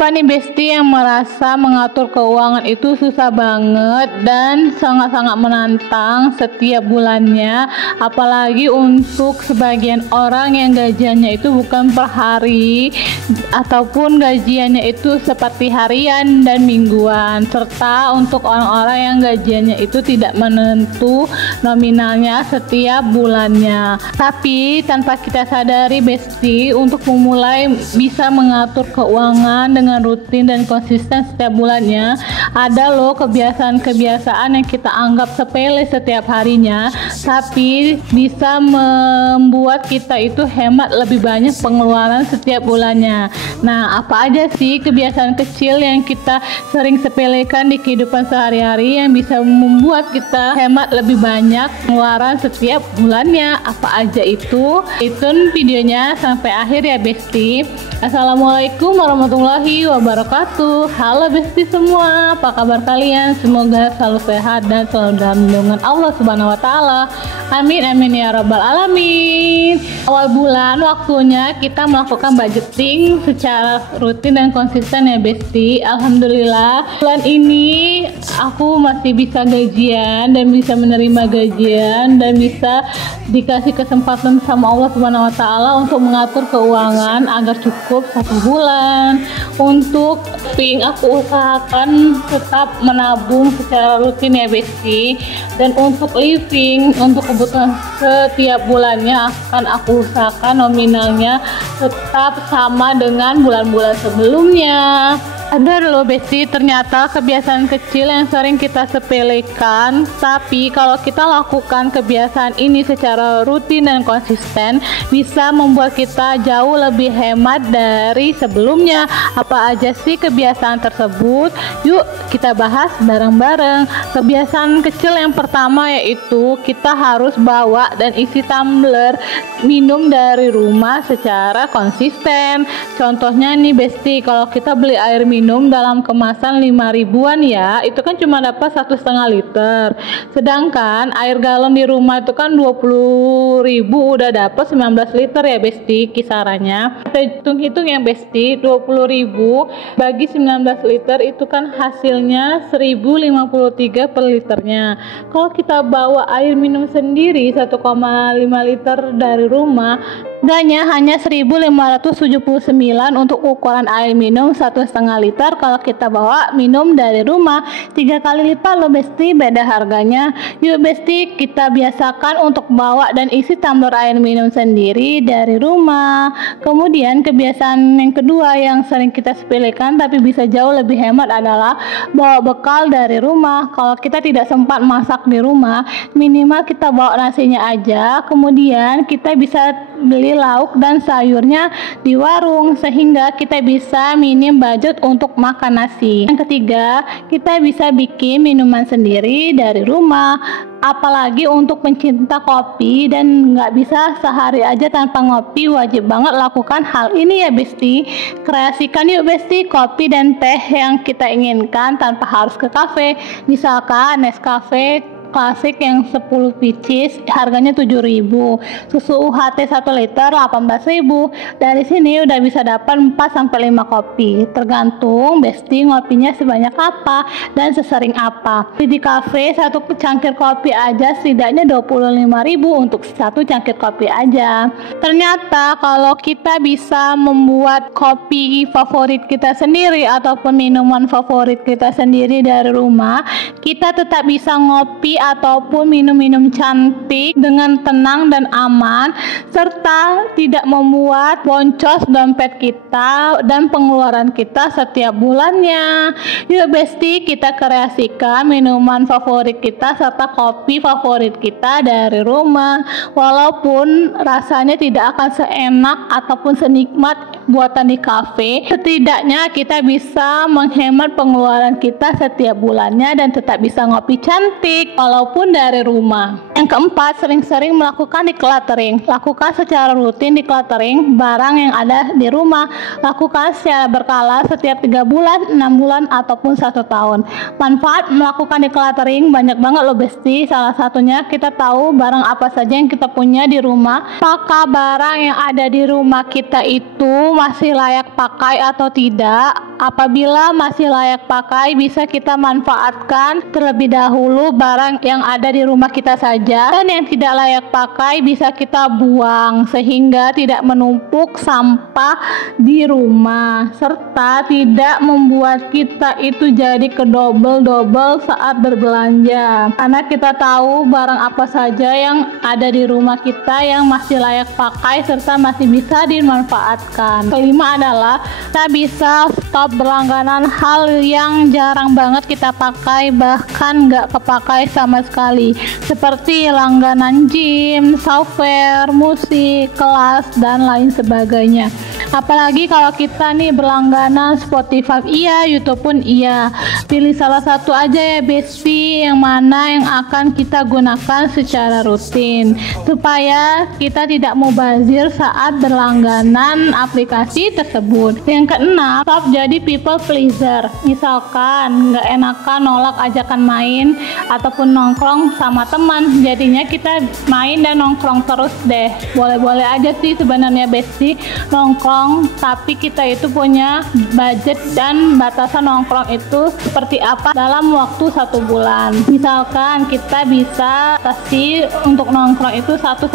Siapa nih Besti yang merasa mengatur keuangan itu susah banget dan sangat-sangat menantang setiap bulannya, apalagi untuk sebagian orang yang gajiannya itu bukan per hari ataupun gajiannya itu seperti harian dan mingguan, serta untuk orang-orang yang gajiannya itu tidak menentu nominalnya setiap bulannya. Tapi tanpa kita sadari Besti, untuk memulai bisa mengatur keuangan dengan rutin dan konsisten setiap bulannya, ada loh kebiasaan-kebiasaan yang kita anggap sepele setiap harinya, tapi bisa membuat kita itu hemat lebih banyak pengeluaran setiap bulannya. Nah, apa aja sih kebiasaan kecil yang kita sering sepelekan di kehidupan sehari-hari yang bisa membuat kita hemat lebih banyak pengeluaran setiap bulannya? Apa aja itu? Tonton videonya sampai akhir ya Besti. Assalamualaikum warahmatullahi wabarakatuh. Halo Besti semua, apa kabar kalian? Semoga selalu sehat dan selalu dalam lindungan Allah Subhanahu wa taala. Amin amin ya rabbal alamin. Awal bulan waktunya kita melakukan budgeting secara rutin dan konsisten ya Besti. Alhamdulillah bulan ini aku masih bisa gajian dan bisa menerima gajian dan bisa dikasih kesempatan sama Allah Subhanahu wa taala untuk mengatur keuangan agar cukup 1 bulan. Untuk aku usahakan tetap menabung secara rutin ya Besti, dan untuk living, untuk kebutuhan setiap bulannya akan aku usahakan nominalnya tetap sama dengan bulan-bulan sebelumnya. Ada loh Besti, ternyata kebiasaan kecil yang sering kita sepelekan, tapi kalau kita lakukan kebiasaan ini secara rutin dan konsisten, bisa membuat kita jauh lebih hemat dari sebelumnya. Apa aja sih kebiasaan tersebut? Yuk kita bahas bareng-bareng. Kebiasaan kecil yang pertama yaitu kita harus bawa dan isi tumbler minum dari rumah secara konsisten. Contohnya nih Besti, kalau kita beli air minum dalam kemasan 5 ribuan ya, itu kan cuma dapat 1,5 liter. Sedangkan air galon di rumah itu kan 20 ribu udah dapat 19 liter ya Besti kisarannya. Kita hitung-hitung ya Besti, 20 ribu bagi 19 liter itu kan hasilnya 1053 per liternya. Kalau kita bawa air minum sendiri 1,5 liter dari rumah, harganya hanya 1.579 untuk ukuran air minum 1,5 liter. Kalau kita bawa minum dari rumah 3 kali lipat loh Besti beda harganya. Yuk Besti, kita biasakan untuk bawa dan isi tumbler air minum sendiri dari rumah. Kemudian kebiasaan yang kedua yang sering kita sepelekan tapi bisa jauh lebih hemat adalah bawa bekal dari rumah. Kalau kita tidak sempat masak di rumah, minimal kita bawa nasinya aja, kemudian kita bisa beli lauk dan sayurnya di warung sehingga kita bisa minim budget untuk makan nasi. Yang ketiga, kita bisa bikin minuman sendiri dari rumah, apalagi untuk pencinta kopi dan nggak bisa sehari aja tanpa ngopi, wajib banget lakukan hal ini ya Besti. Kreasikan yuk Besti kopi dan teh yang kita inginkan tanpa harus ke kafe. Misalkan Nescafe klasik yang 10 pieces harganya 7.000, susu UHT 1 liter 18.000. Dari sini udah bisa dapat 4-5 kopi, tergantung Besti ngopinya sebanyak apa dan sesering apa. Di kafe satu cangkir kopi aja setidaknya 25.000 untuk satu cangkir kopi aja. Ternyata kalau kita bisa membuat kopi favorit kita sendiri ataupun minuman favorit kita sendiri dari rumah, kita tetap bisa ngopi ataupun minum-minum cantik dengan tenang dan aman, serta tidak membuat boncos dompet kita dan pengeluaran kita setiap bulannya. Yuk Besti, kita kreasikan minuman favorit kita serta kopi favorit kita dari rumah. Walaupun rasanya tidak akan seenak ataupun senikmat buatan di kafe, setidaknya kita bisa menghemat pengeluaran kita setiap bulannya dan tetap bisa ngopi cantik walaupun dari rumah. Yang keempat, sering-sering melakukan decluttering. Lakukan secara rutin decluttering barang yang ada di rumah. Lakukan secara berkala setiap 3 bulan, 6 bulan, ataupun 1 tahun. Manfaat melakukan decluttering banyak banget loh Besti. Salah satunya kita tahu barang apa saja yang kita punya di rumah, apakah barang yang ada di rumah kita itu masih layak pakai atau tidak, Apabila masih layak pakai, bisa kita manfaatkan terlebih dahulu barang yang ada di rumah kita saja, dan yang tidak layak pakai bisa kita buang sehingga tidak menumpuk sampah di rumah, serta tidak membuat kita itu jadi kedobel-dobel saat berbelanja, karena kita tahu barang apa saja yang ada di rumah kita yang masih layak pakai serta masih bisa dimanfaatkan. Kelima adalah kita bisa stop berlangganan hal yang jarang banget kita pakai, bahkan nggak kepakai sama sekali, seperti langganan gym, software, musik, kelas, dan lain sebagainya. Apalagi kalau kita nih berlangganan Spotify iya, YouTube pun iya. Pilih salah satu aja ya Besti, yang mana yang akan kita gunakan secara rutin supaya kita tidak mubazir saat berlangganan aplikasi tersebut. Yang keenam, stop jadi people pleaser. Misalkan nggak enakan nolak ajakan main ataupun nongkrong sama teman, jadinya kita main dan nongkrong terus deh. Boleh-boleh aja sih sebenarnya Besti nongkrong, tapi kita itu punya budget dan batasan nongkrong itu seperti apa dalam waktu 1 bulan. Misalkan kita bisa kasih untuk nongkrong itu 1-2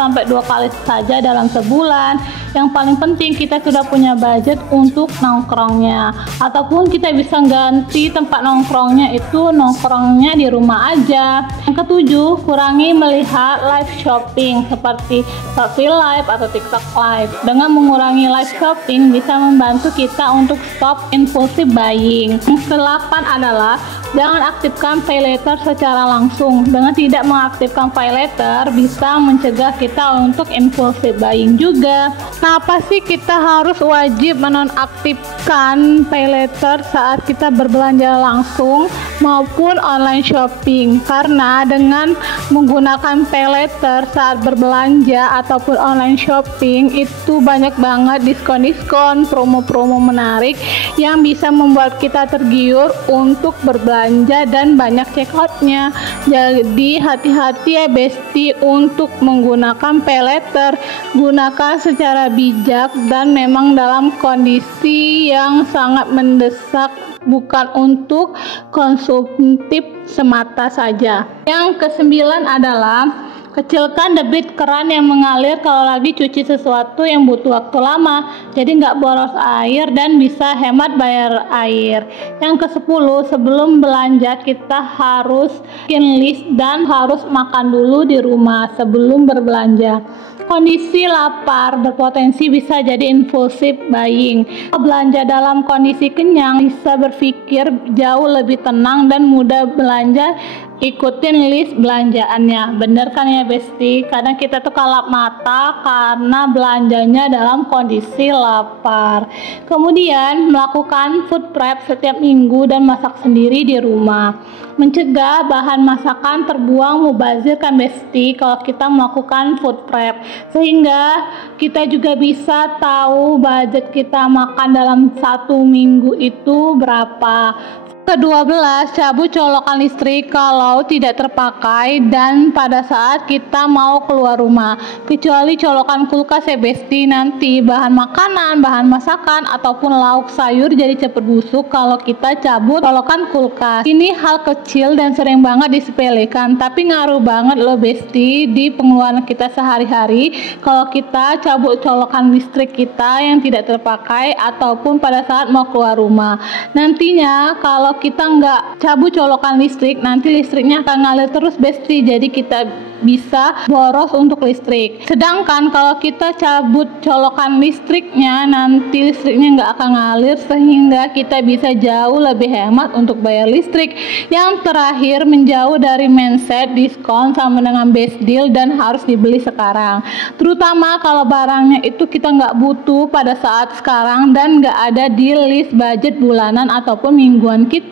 kali saja dalam sebulan. Yang paling penting kita sudah punya budget untuk nongkrongnya, ataupun kita bisa ganti tempat nongkrongnya itu nongkrongnya di rumah aja. Yang ketujuh, kurangi melihat live shopping seperti Shopee Live atau TikTok Live. Dengan mengurangi live shopping bisa membantu kita untuk stop impulsive buying. Yang ke-8 adalah jangan aktifkan pay later secara langsung. Dengan tidak mengaktifkan pay later bisa mencegah kita untuk impulsive buying juga. Kenapa sih kita harus wajib menonaktifkan pay later saat kita berbelanja langsung maupun online shopping? Karena dengan menggunakan pay later saat berbelanja ataupun online shopping itu banyak banget diskon-diskon, promo-promo menarik yang bisa membuat kita tergiur untuk berbelanja dan banyak checkoutnya. Jadi hati-hati ya Besti untuk menggunakan pay later. Gunakan secara bijak dan memang dalam kondisi yang sangat mendesak, bukan untuk konsumtif semata saja. Yang ke-9 adalah kecilkan debit keran yang mengalir kalau lagi cuci sesuatu yang butuh waktu lama, jadi nggak boros air dan bisa hemat bayar air. Yang ke-10, sebelum belanja kita harus bikin list dan harus makan dulu di rumah sebelum berbelanja. Kondisi lapar berpotensi bisa jadi impulsive buying. Belanja dalam kondisi kenyang bisa berpikir jauh lebih tenang dan mudah belanja. Ikutin list belanjaannya. Bener kan ya Besti? Kadang kita tuh kalap mata karena belanjanya dalam kondisi lapar. Kemudian melakukan food prep setiap minggu dan masak sendiri di rumah. Mencegah bahan masakan terbuang mubazir kan Besti kalau kita melakukan food prep, sehingga kita juga bisa tahu budget kita makan dalam 1 minggu itu berapa. Ke-12, cabut colokan listrik kalau tidak terpakai dan pada saat kita mau keluar rumah, kecuali colokan kulkas ya Besti. Nanti bahan makanan, bahan masakan ataupun lauk sayur jadi cepet busuk kalau kita cabut colokan kulkas. Ini hal kecil dan sering banget disepelekan, tapi ngaruh banget loh Besti di pengeluaran kita sehari-hari kalau kita cabut colokan listrik kita yang tidak terpakai ataupun pada saat mau keluar rumah. Nantinya kalau kita nggak cabut colokan listrik, nanti listriknya akan ngalir terus Besti, jadi kita bisa boros untuk listrik. Sedangkan kalau kita cabut colokan listriknya, nanti listriknya nggak akan ngalir sehingga kita bisa jauh lebih hemat untuk bayar listrik. Yang terakhir, menjauh dari mindset diskon sama dengan best deal dan harus dibeli sekarang, terutama kalau barangnya itu kita nggak butuh pada saat sekarang dan nggak ada di list budget bulanan ataupun mingguan kita.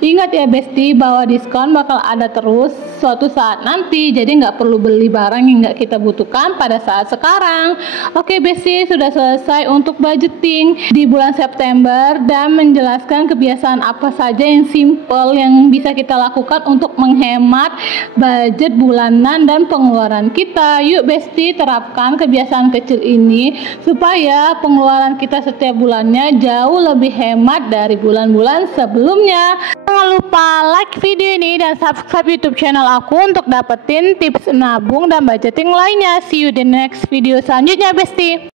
Ingat ya Besti bahwa diskon bakal ada terus suatu saat nanti, jadi nggak perlu beli barang yang nggak kita butuhkan pada saat sekarang. Oke Besti, sudah selesai untuk budgeting di bulan September dan menjelaskan kebiasaan apa saja yang simple yang bisa kita lakukan untuk menghemat budget bulanan dan pengeluaran kita. Yuk Besti, terapkan kebiasaan kecil ini supaya pengeluaran kita setiap bulannya jauh lebih hemat dari bulan-bulan sebelumnya. Jangan lupa like video ini dan subscribe YouTube channel aku untuk dapetin tips nabung dan budgeting lainnya. See you di next video selanjutnya Besti.